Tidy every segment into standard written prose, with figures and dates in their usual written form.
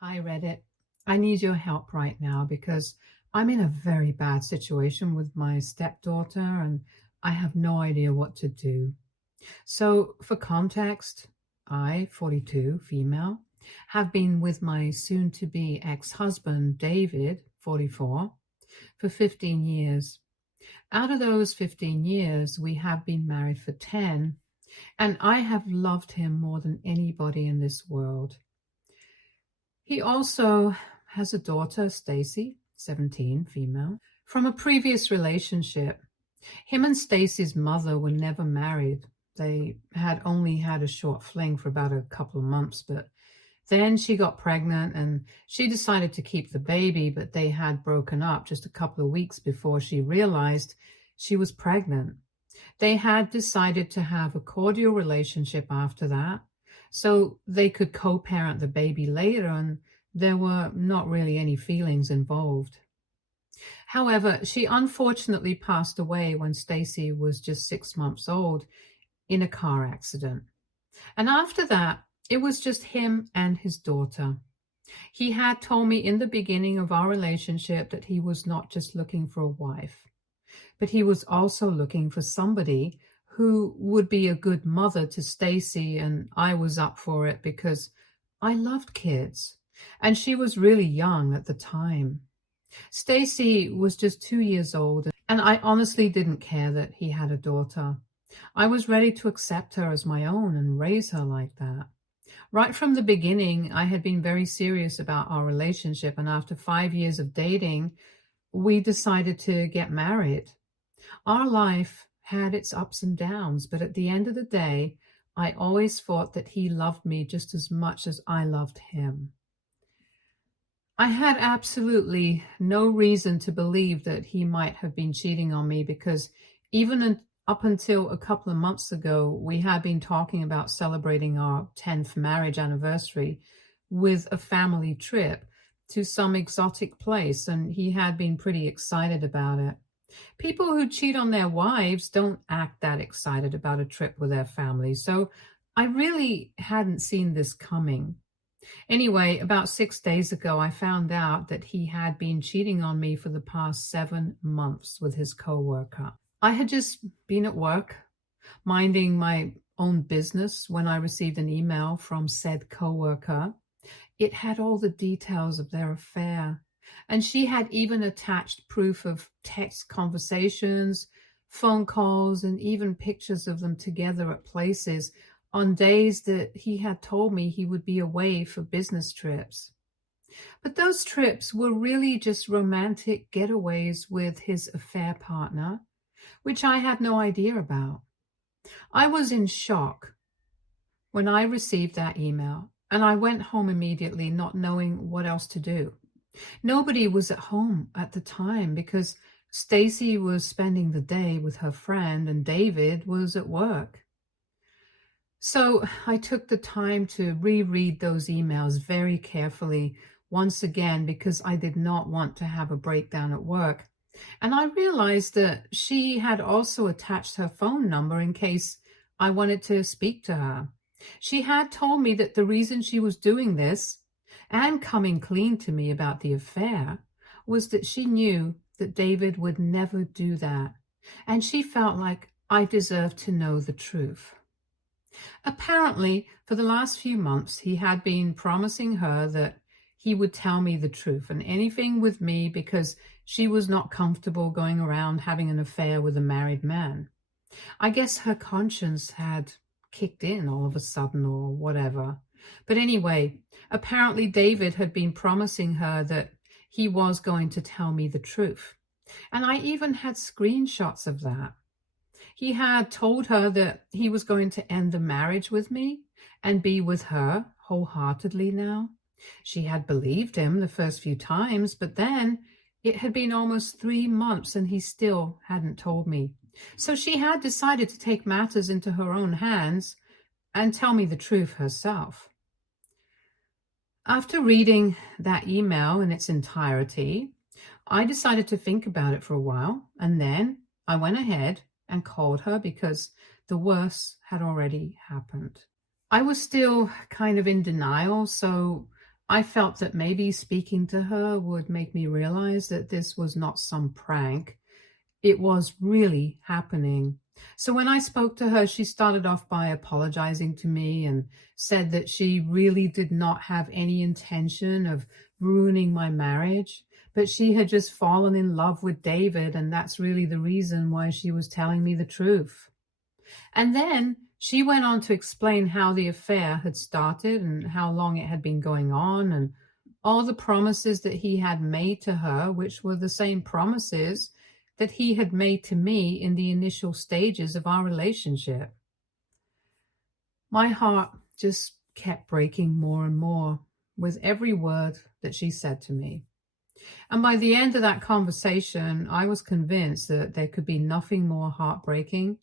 Hi, Reddit. I need your help right now because I'm in a very bad situation with my stepdaughter and I have no idea what to do. So, for context, I, 42, female, have been with my soon to be ex husband, David, 44, for 15 years. Out of those 15 years, we have been married for 10, and I have loved him more than anybody in this world. He also has a daughter, Stacy, 17, female, from a previous relationship. Him and Stacy's mother were never married. They had only had a short fling for about a couple of months, but then she got pregnant and she decided to keep the baby, but they had broken up just a couple of weeks before she realized she was pregnant. They had decided to have a cordial relationship after that, so they could co-parent the baby later, and there were not really any feelings involved. However, she unfortunately passed away when Stacy was just 6 months old in a car accident. And after that, it was just him and his daughter. He had told me in the beginning of our relationship that he was not just looking for a wife, but he was also looking for somebody who would be a good mother to Stacy, and I was up for it because I loved kids, and she was really young at the time. Stacy was just 2 years old, and I honestly didn't care that he had a daughter. I was ready to accept her as my own and raise her like that. Right from the beginning, I had been very serious about our relationship, and after 5 years of dating, we decided to get married. Our life had its ups and downs, but at the end of the day, I always thought that he loved me just as much as I loved him. I had absolutely no reason to believe that he might have been cheating on me because up until a couple of months ago, we had been talking about celebrating our 10th marriage anniversary with a family trip to some exotic place, and he had been pretty excited about it. People who cheat on their wives don't act that excited about a trip with their family, so I really hadn't seen this coming. Anyway, about 6 days ago, I found out that he had been cheating on me for the past 7 months with his coworker. I had just been at work, minding my own business, when I received an email from said coworker. It had all the details of their affair, and she had even attached proof of text conversations, phone calls, and even pictures of them together at places on days that he had told me he would be away for business trips. But those trips were really just romantic getaways with his affair partner, which I had no idea about. I was in shock when I received that email, and I went home immediately, not knowing what else to do. Nobody was at home at the time because Stacy was spending the day with her friend and David was at work. So I took the time to reread those emails very carefully once again because I did not want to have a breakdown at work. And I realized that she had also attached her phone number in case I wanted to speak to her. She had told me that the reason she was doing this and coming clean to me about the affair was that she knew that David would never do that, and she felt like I deserved to know the truth. Apparently, for the last few months, he had been promising her that he would tell me the truth and anything with me because she was not comfortable going around having an affair with a married man. I guess her conscience had kicked in all of a sudden or whatever. But anyway, apparently David had been promising her that he was going to tell me the truth. And I even had screenshots of that. He had told her that he was going to end the marriage with me and be with her wholeheartedly now. She had believed him the first few times, but then it had been almost 3 months and he still hadn't told me. So she had decided to take matters into her own hands and tell me the truth herself. After reading that email in its entirety, I decided to think about it for a while, and then I went ahead and called her because the worst had already happened. I was still kind of in denial, so I felt that maybe speaking to her would make me realize that this was not some prank. It was really happening. So when I spoke to her, she started off by apologizing to me and said that she really did not have any intention of ruining my marriage, but she had just fallen in love with David, and that's really the reason why she was telling me the truth. And then she went on to explain how the affair had started and how long it had been going on, and all the promises that he had made to her, which were the same promises that he had made to me in the initial stages of our relationship. My heart just kept breaking more and more with every word that she said to me. And by the end of that conversation, I was convinced that there could be nothing more heartbreaking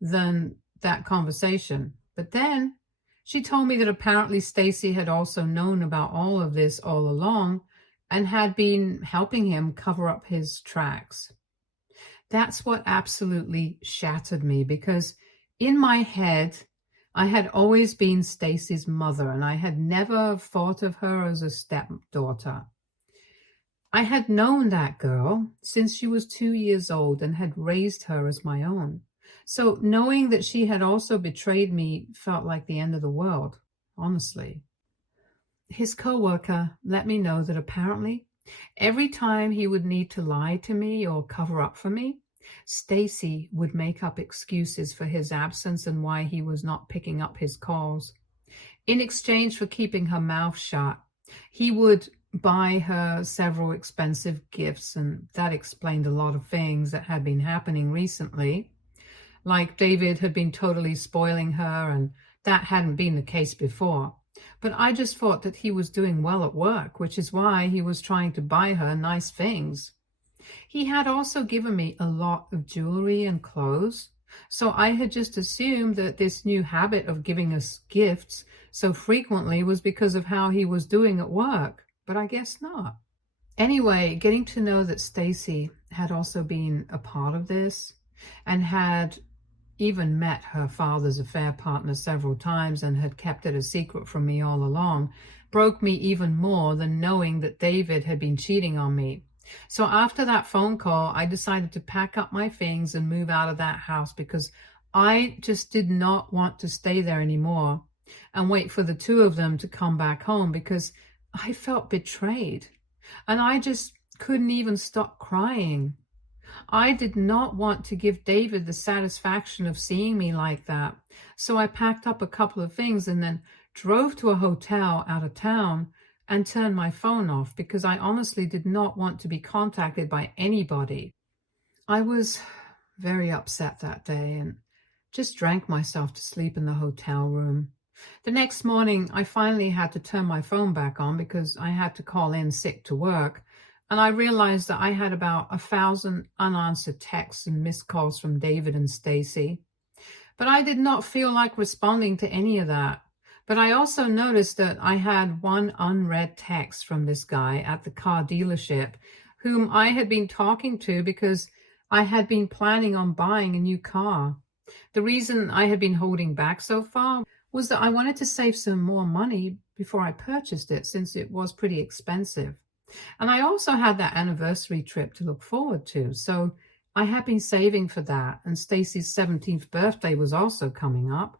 than that conversation. But then she told me that apparently Stacy had also known about all of this all along and had been helping him cover up his tracks. That's what absolutely shattered me, because in my head, I had always been Stacy's mother, and I had never thought of her as a stepdaughter. I had known that girl since she was 2 years old and had raised her as my own. So knowing that she had also betrayed me felt like the end of the world, honestly. His coworker let me know that apparently every time he would need to lie to me or cover up for me, Stacy would make up excuses for his absence and why he was not picking up his calls. In exchange for keeping her mouth shut, he would buy her several expensive gifts, and that explained a lot of things that had been happening recently. Like David had been totally spoiling her, and that hadn't been the case before. But I just thought that he was doing well at work, which is why he was trying to buy her nice things. He had also given me a lot of jewelry and clothes, so I had just assumed that this new habit of giving us gifts so frequently was because of how he was doing at work, but I guess not. Anyway, getting to know that Stacy had also been a part of this and had even met her father's affair partner several times and had kept it a secret from me all along broke me even more than knowing that David had been cheating on me. So after that phone call, I decided to pack up my things and move out of that house, because I just did not want to stay there anymore and wait for the two of them to come back home, because I felt betrayed and I just couldn't even stop crying. I did not want to give David the satisfaction of seeing me like that. So I packed up a couple of things and then drove to a hotel out of town and turned my phone off, because I honestly did not want to be contacted by anybody. I was very upset that day and just drank myself to sleep in the hotel room. The next morning, I finally had to turn my phone back on because I had to call in sick to work. And I realized that I had about 1,000 unanswered texts and missed calls from David and Stacy. But I did not feel like responding to any of that. But I also noticed that I had one unread text from this guy at the car dealership whom I had been talking to because I had been planning on buying a new car. The reason I had been holding back so far was that I wanted to save some more money before I purchased it, since it was pretty expensive. And I also had that anniversary trip to look forward to. So I had been saving for that. And Stacy's 17th birthday was also coming up,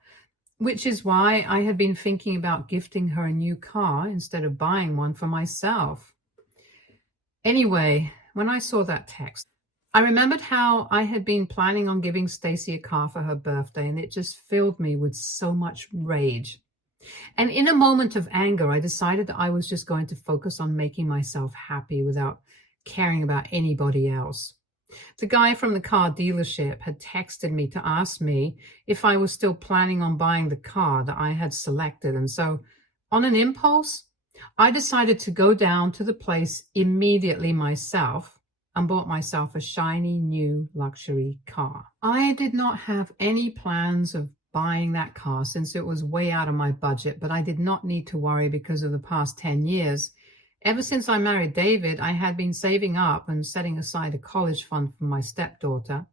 which is why I had been thinking about gifting her a new car instead of buying one for myself. Anyway, when I saw that text, I remembered how I had been planning on giving Stacy a car for her birthday, and it just filled me with so much rage. And in a moment of anger, I decided that I was just going to focus on making myself happy without caring about anybody else. The guy from the car dealership had texted me to ask me if I was still planning on buying the car that I had selected. And so, on an impulse, I decided to go down to the place immediately myself and bought myself a shiny new luxury car. I did not have any plans of buying that car since it was way out of my budget, but I did not need to worry because of the past 10 years. Ever since I married David, I had been saving up and setting aside a college fund for my stepdaughter.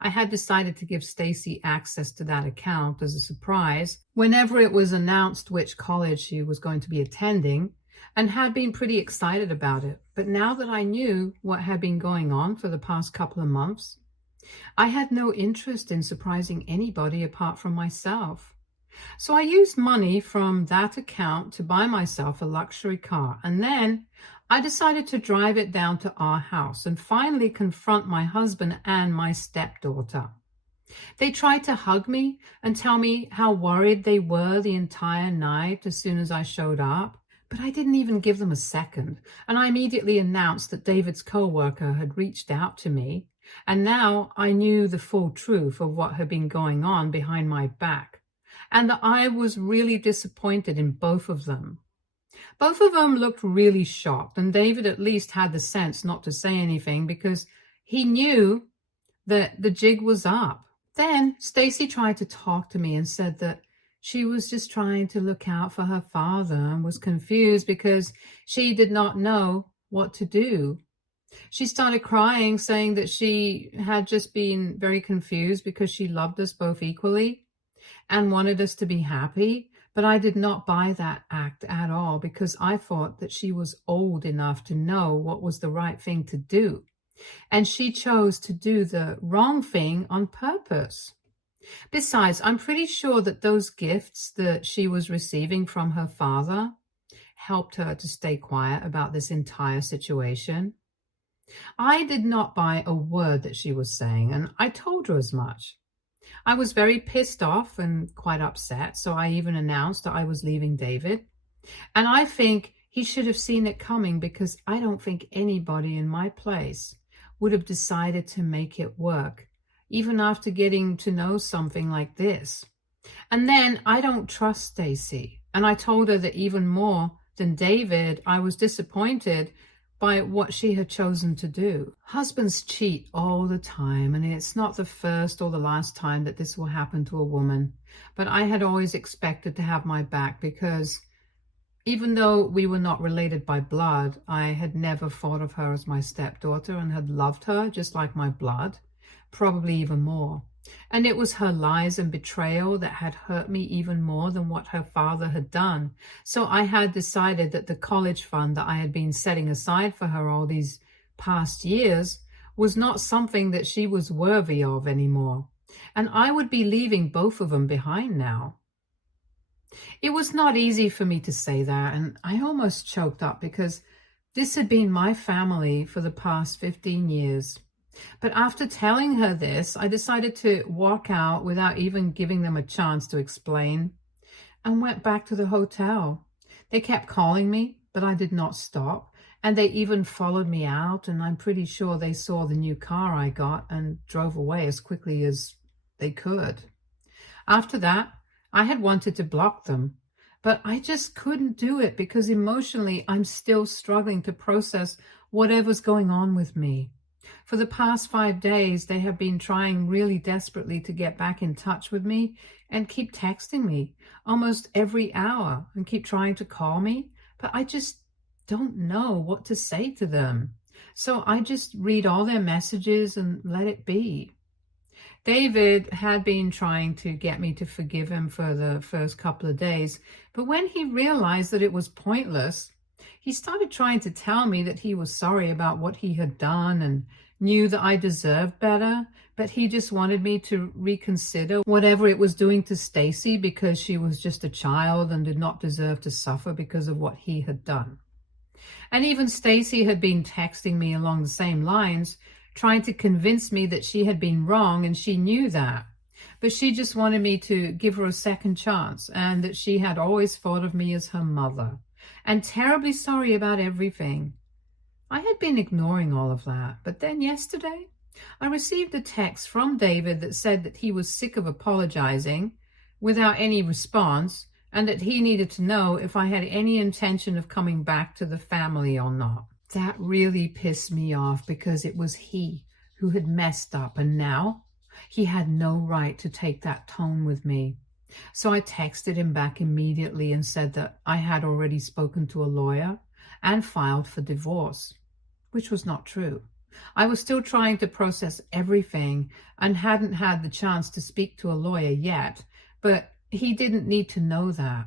I had decided to give Stacy access to that account as a surprise whenever it was announced which college she was going to be attending. and had been pretty excited about it. But now that I knew what had been going on for the past couple of months, I had no interest in surprising anybody apart from myself. So I used money from that account to buy myself a luxury car, and then I decided to drive it down to our house and finally confront my husband and my stepdaughter. They tried to hug me and tell me how worried they were the entire night as soon as I showed up, but I didn't even give them a second, and I immediately announced that David's co-worker had reached out to me, and now I knew the full truth of what had been going on behind my back, and that I was really disappointed in both of them. Both of them looked really shocked, and David at least had the sense not to say anything because he knew that the jig was up. Then Stacy tried to talk to me and said that she was just trying to look out for her father and was confused because she did not know what to do. She started crying, saying that she had just been very confused because she loved us both equally and wanted us to be happy. But I did not buy that act at all because I thought that she was old enough to know what was the right thing to do. And she chose to do the wrong thing on purpose. Besides, I'm pretty sure that those gifts that she was receiving from her father helped her to stay quiet about this entire situation. I did not buy a word that she was saying, and I told her as much. I was very pissed off and quite upset, so I even announced that I was leaving David. And I think he should have seen it coming because I don't think anybody in my place would have decided to make it work, even after getting to know something like this. And then I don't trust Stacy. And I told her that even more than David, I was disappointed by what she had chosen to do. Husbands cheat all the time, and it's not the first or the last time that this will happen to a woman. But I had always expected to have my back because even though we were not related by blood, I had never thought of her as my stepdaughter and had loved her just like my blood, probably even more. And it was her lies and betrayal that had hurt me even more than what her father had done. So I had decided that the college fund that I had been setting aside for her all these past years was not something that she was worthy of anymore. And I would be leaving both of them behind now. It was not easy for me to say that, and I almost choked up because this had been my family for the past 15 years. But after telling her this, I decided to walk out without even giving them a chance to explain and went back to the hotel. They kept calling me, but I did not stop, and they even followed me out, and I'm pretty sure they saw the new car I got and drove away as quickly as they could. After that, I had wanted to block them, but I just couldn't do it because emotionally I'm still struggling to process whatever's going on with me. For the past 5 days, they have been trying really desperately to get back in touch with me and keep texting me almost every hour and keep trying to call me, but I just don't know what to say to them. So I just read all their messages and let it be. David had been trying to get me to forgive him for the first couple of days, but when he realized that it was pointless, he started trying to tell me that he was sorry about what he had done and knew that I deserved better, but he just wanted me to reconsider whatever it was doing to Stacy because she was just a child and did not deserve to suffer because of what he had done. And even Stacy had been texting me along the same lines, trying to convince me that she had been wrong and she knew that. But she just wanted me to give her a second chance and that she had always thought of me as her mother and terribly sorry about everything. I had been ignoring all of that, but then yesterday I received a text from David that said that he was sick of apologizing without any response and that he needed to know if I had any intention of coming back to the family or not. That really pissed me off because it was he who had messed up and now he had no right to take that tone with me. So I texted him back immediately and said that I had already spoken to a lawyer and filed for divorce, which was not true. I was still trying to process everything and hadn't had the chance to speak to a lawyer yet, but he didn't need to know that.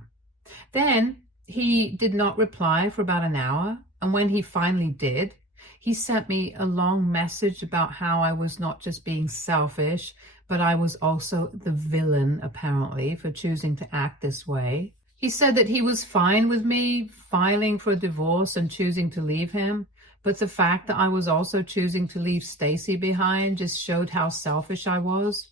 Then He did not reply for about an hour, and when he finally did, he sent me a long message about how I was not just being selfish, but I was also the villain, apparently, for choosing to act this way. He said that he was fine with me filing for a divorce and choosing to leave him, but the fact that I was also choosing to leave Stacy behind just showed how selfish I was.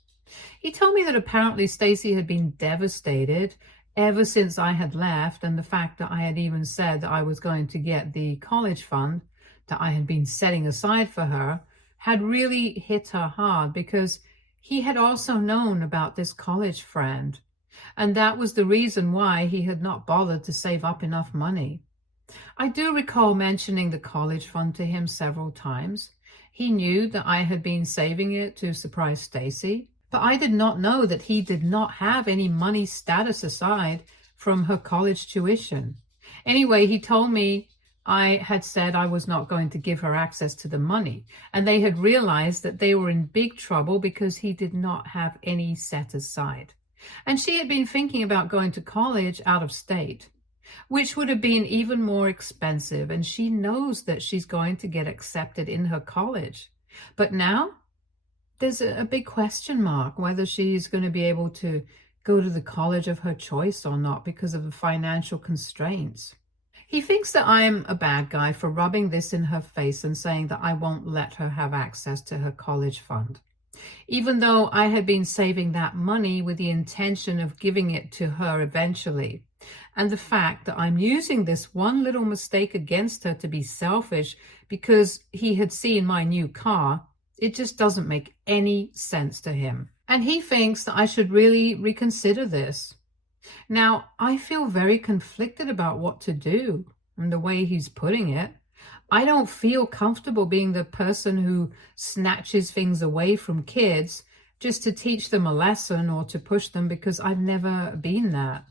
He told me that apparently Stacy had been devastated ever since I had left, and the fact that I had even said that I was going to get the college fund that I had been setting aside for her had really hit her hard because he had also known about this college friend, and that was the reason why he had not bothered to save up enough money. I do recall mentioning the college fund to him several times. He knew that I had been saving it to surprise Stacy, but I did not know that he did not have any money status aside from her college tuition. Anyway, he told me I had said I was not going to give her access to the money, and they had realized that they were in big trouble because he did not have any set aside. And she had been thinking about going to college out of state, which would have been even more expensive, and she knows that she's going to get accepted in her college. But now there's a big question mark whether she's going to be able to go to the college of her choice or not because of the financial constraints. He thinks that I'm a bad guy for rubbing this in her face and saying that I won't let her have access to her college fund, even though I had been saving that money with the intention of giving it to her eventually. And the fact that I'm using this one little mistake against her to be selfish because he had seen my new car, it just doesn't make any sense to him. And he thinks that I should really reconsider this. Now, I feel very conflicted about what to do and the way he's putting it. I don't feel comfortable being the person who snatches things away from kids just to teach them a lesson or to push them because I've never been that.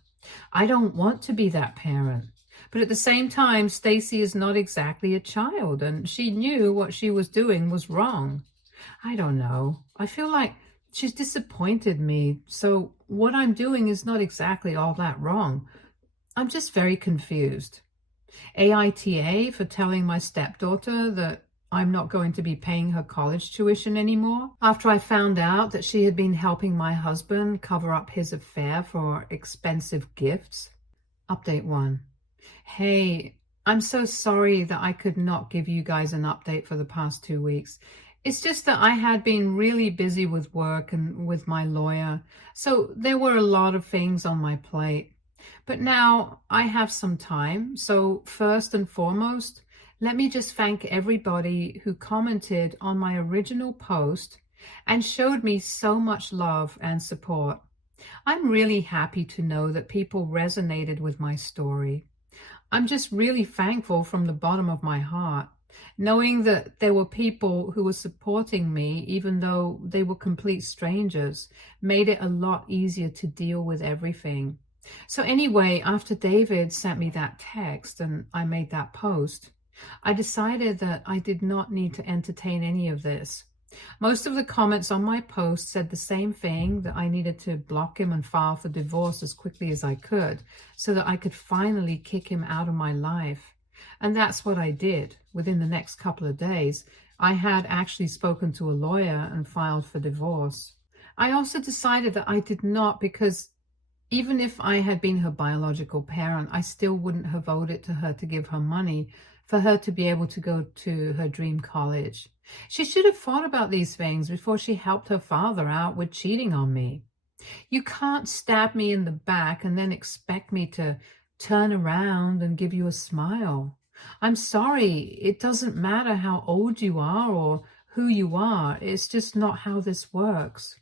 I don't want to be that parent. But at the same time, Stacy is not exactly a child, and she knew what she was doing was wrong. I don't know. I feel like she's disappointed me, so what I'm doing is not exactly all that wrong. I'm just very confused. AITA for telling my stepdaughter that I'm not going to be paying her college tuition anymore after I found out that she had been helping my husband cover up his affair for expensive gifts. Update 1. Hey, I'm so sorry that I could not give you guys an update for the past 2 weeks. It's just that I had been really busy with work and with my lawyer, so there were a lot of things on my plate. But now I have some time, so first and foremost, let me just thank everybody who commented on my original post and showed me so much love and support. I'm really happy to know that people resonated with my story. I'm just really thankful from the bottom of my heart, knowing that there were people who were supporting me, even though they were complete strangers, made it a lot easier to deal with everything. So anyway, after David sent me that text and I made that post, I decided that I did not need to entertain any of this. Most of the comments on my post said the same thing, that I needed to block him and file for divorce as quickly as I could so that I could finally kick him out of my life. And that's what I did. Within the next couple of days, I had actually spoken to a lawyer and filed for divorce. I also decided that I did not, because even if I had been her biological parent, I still wouldn't have owed it to her to give her money for her to be able to go to her dream college. She should have thought about these things before she helped her father out with cheating on me. You can't stab me in the back and then expect me to turn around and give you a smile. I'm sorry, it doesn't matter how old you are or who you are. It's just not how this works.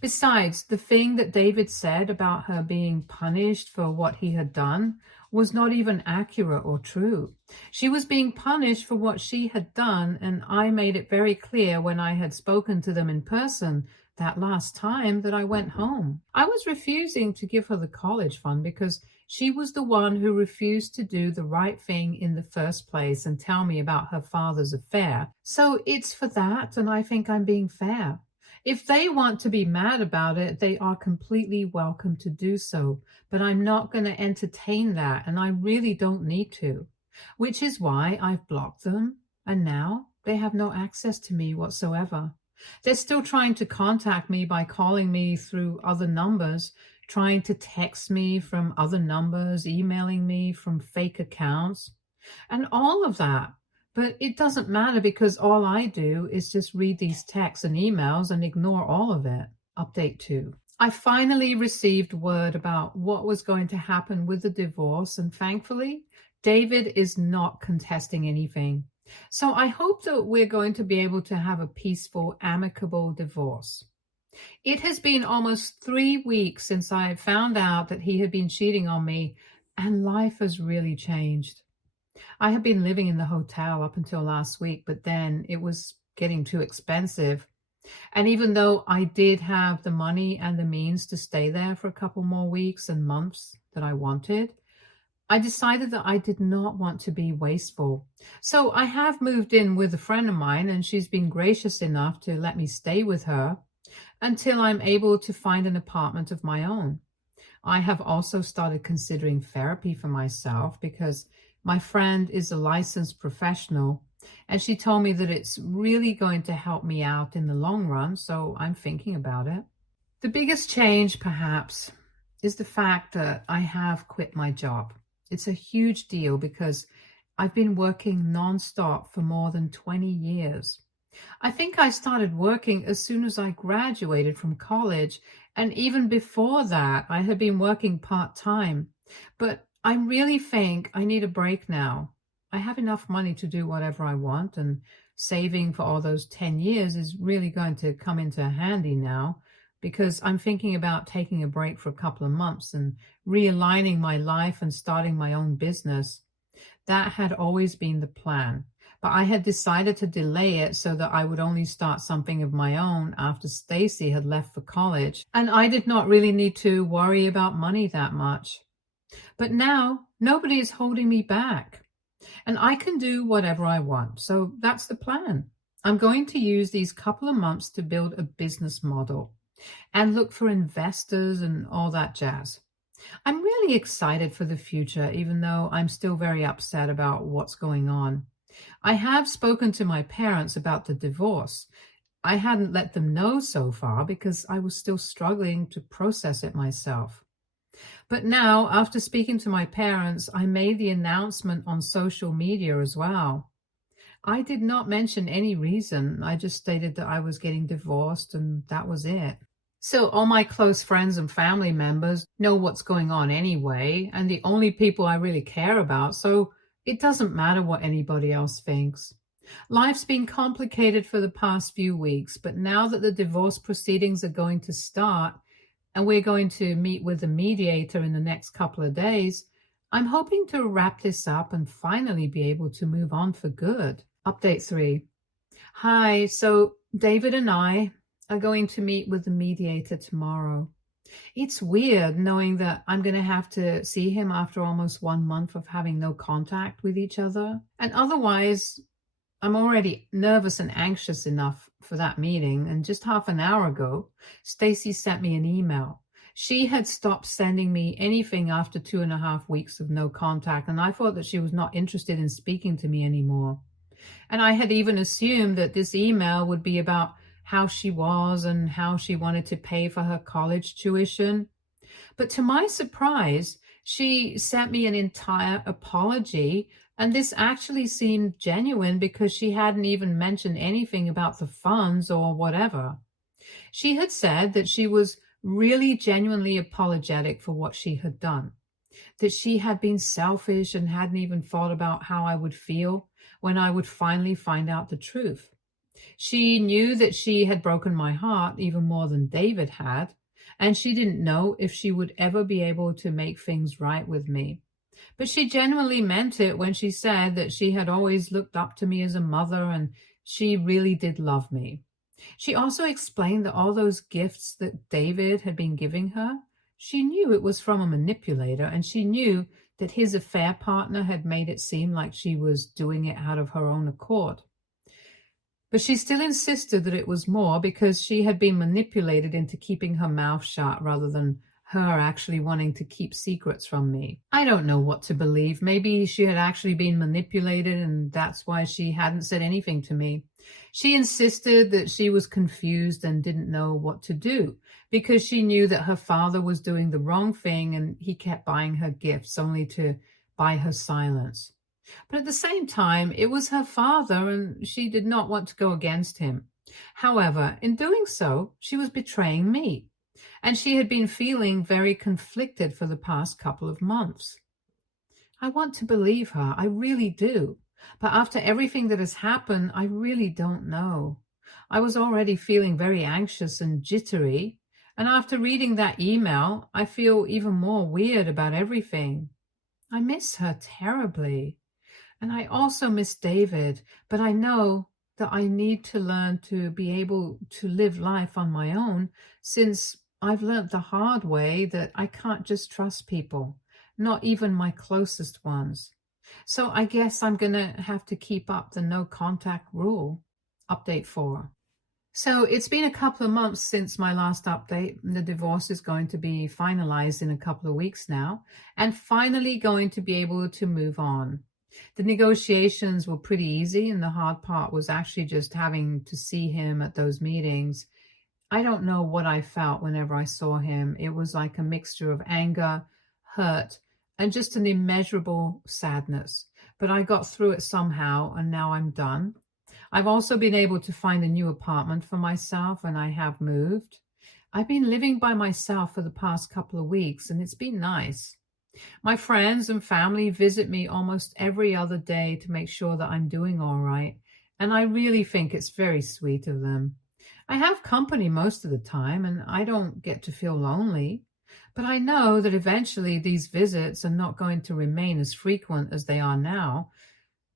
Besides, the thing that David said about her being punished for what he had done was not even accurate or true. She was being punished for what she had done, and I made it very clear when I had spoken to them in person that last time that I went home. I was refusing to give her the college fund because she was the one who refused to do the right thing in the first place and tell me about her father's affair. So it's for that, and I think I'm being fair. If they want to be mad about it, they are completely welcome to do so. But I'm not going to entertain that, and I really don't need to, which is why I've blocked them, and now they have no access to me whatsoever. They're still trying to contact me by calling me through other numbers, trying to text me from other numbers, emailing me from fake accounts, and all of that. But it doesn't matter because all I do is just read these texts and emails and ignore all of it. Update 2. I finally received word about what was going to happen with the divorce, and thankfully, David is not contesting anything. So I hope that we're going to be able to have a peaceful, amicable divorce. It has been almost 3 weeks since I found out that he had been cheating on me, and life has really changed. I had been living in the hotel up until last week, but then it was getting too expensive. And even though I did have the money and the means to stay there for a couple more weeks and months that I wanted, I decided that I did not want to be wasteful. So I have moved in with a friend of mine, and she's been gracious enough to let me stay with her until I'm able to find an apartment of my own. I have also started considering therapy for myself because my friend is a licensed professional, and she told me that it's really going to help me out in the long run, so I'm thinking about it. The biggest change, perhaps, is the fact that I have quit my job. It's a huge deal because I've been working nonstop for more than 20 years. I think I started working as soon as I graduated from college, and even before that, I had been working part-time. But I really think I need a break now. I have enough money to do whatever I want, and saving for all those 10 years is really going to come into handy now because I'm thinking about taking a break for a couple of months and realigning my life and starting my own business. That had always been the plan, but I had decided to delay it so that I would only start something of my own after Stacy had left for college, and I did not really need to worry about money that much. But now nobody is holding me back, and I can do whatever I want. So that's the plan. I'm going to use these couple of months to build a business model and look for investors and all that jazz. I'm really excited for the future, even though I'm still very upset about what's going on. I have spoken to my parents about the divorce. I hadn't let them know so far because I was still struggling to process it myself. But now, after speaking to my parents, I made the announcement on social media as well. I did not mention any reason. I just stated that I was getting divorced and that was it. So all my close friends and family members know what's going on anyway, and the only people I really care about, so it doesn't matter what anybody else thinks. Life's been complicated for the past few weeks, but now that the divorce proceedings are going to start, and we're going to meet with the mediator in the next couple of days, I'm hoping to wrap this up and finally be able to move on for good. Update 3. Hi, so David and I are going to meet with the mediator tomorrow. It's weird knowing that I'm going to have to see him after almost 1 month of having no contact with each other. And otherwise, I'm already nervous and anxious enough for that meeting. And just half an hour ago, Stacy sent me an email. She had stopped sending me anything after 2.5 weeks of no contact, and I thought that she was not interested in speaking to me anymore. And I had even assumed that this email would be about how she was and how she wanted to pay for her college tuition. But to my surprise, she sent me an entire apology, and this actually seemed genuine because she hadn't even mentioned anything about the funds or whatever. She had said that she was really genuinely apologetic for what she had done, that she had been selfish and hadn't even thought about how I would feel when I would finally find out the truth. She knew that she had broken my heart even more than David had, and she didn't know if she would ever be able to make things right with me. But she genuinely meant it when she said that she had always looked up to me as a mother and she really did love me. She also explained that all those gifts that David had been giving her, she knew it was from a manipulator, and she knew that his affair partner had made it seem like she was doing it out of her own accord. But she still insisted that it was more because she had been manipulated into keeping her mouth shut rather than her actually wanting to keep secrets from me. I don't know what to believe. Maybe she had actually been manipulated and that's why she hadn't said anything to me. She insisted that she was confused and didn't know what to do because she knew that her father was doing the wrong thing and he kept buying her gifts only to buy her silence. But at the same time, it was her father and she did not want to go against him. However, in doing so, she was betraying me, and she had been feeling very conflicted for the past couple of months. I want to believe her, I really do. But after everything that has happened, I really don't know. I was already feeling very anxious and jittery, and after reading that email, I feel even more weird about everything. I miss her terribly. And I also miss David, but I know that I need to learn to be able to live life on my own since I've learned the hard way that I can't just trust people, not even my closest ones. So I guess I'm going to have to keep up the no contact rule. Update 4. So it's been a couple of months since my last update. The divorce is going to be finalized in a couple of weeks now, and finally going to be able to move on. The negotiations were pretty easy, and the hard part was actually just having to see him at those meetings. I don't know what I felt whenever I saw him. It was like a mixture of anger, hurt, and just an immeasurable sadness. But I got through it somehow, and now I'm done. I've also been able to find a new apartment for myself, and I have moved. I've been living by myself for the past couple of weeks, and it's been nice. My friends and family visit me almost every other day to make sure that I'm doing all right, and I really think it's very sweet of them. I have company most of the time, and I don't get to feel lonely, but I know that eventually these visits are not going to remain as frequent as they are now.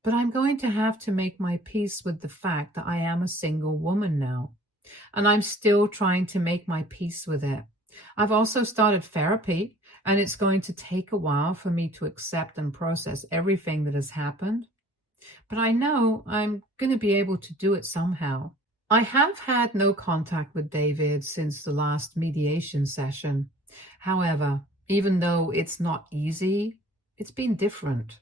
But I'm going to have to make my peace with the fact that I am a single woman now, and I'm still trying to make my peace with it. I've also started therapy, and it's going to take a while for me to accept and process everything that has happened. But I know I'm going to be able to do it somehow. I have had no contact with David since the last mediation session. However, even though it's not easy, it's been different.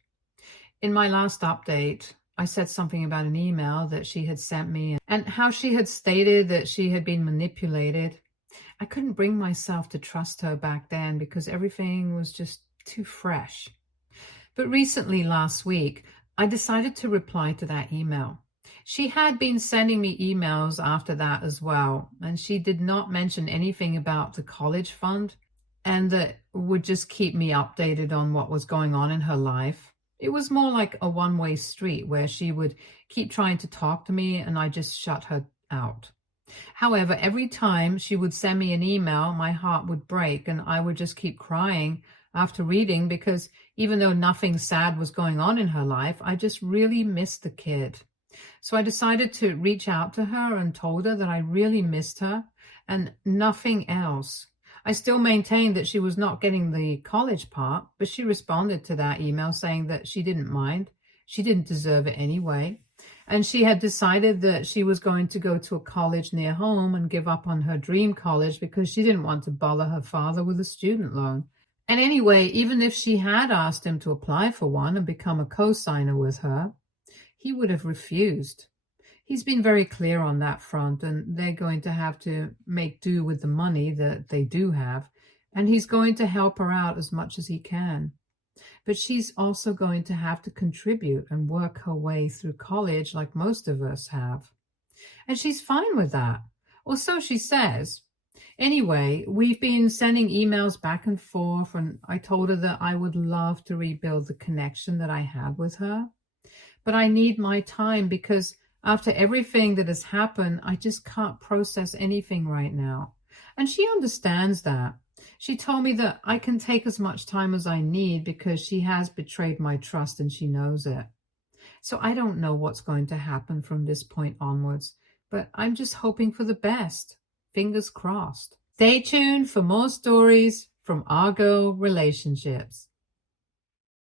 In my last update, I said something about an email that she had sent me and how she had stated that she had been manipulated. I couldn't bring myself to trust her back then because everything was just too fresh. But recently, last week, I decided to reply to that email. She had been sending me emails after that as well, and she did not mention anything about the college fund and that would just keep me updated on what was going on in her life. It was more like a one-way street where she would keep trying to talk to me and I just shut her out. However, every time she would send me an email, my heart would break and I would just keep crying after reading because even though nothing sad was going on in her life, I just really missed the kid. So I decided to reach out to her and told her that I really missed her and nothing else. I still maintained that she was not getting the college part, but she responded to that email saying that she didn't mind. She didn't deserve it anyway. And she had decided that she was going to go to a college near home and give up on her dream college because she didn't want to bother her father with a student loan. And anyway, even if she had asked him to apply for one and become a co-signer with her, he would have refused. He's been very clear on that front, and they're going to have to make do with the money that they do have, and he's going to help her out as much as he can. But she's also going to have to contribute and work her way through college like most of us have. And she's fine with that, or so she says. Anyway, we've been sending emails back and forth, and I told her that I would love to rebuild the connection that I had with her. But I need my time because after everything that has happened, I just can't process anything right now. And she understands that. She told me that I can take as much time as I need because she has betrayed my trust and she knows it. So I don't know what's going to happen from this point onwards, but I'm just hoping for the best. Fingers crossed. Stay tuned for more stories from our girl relationships.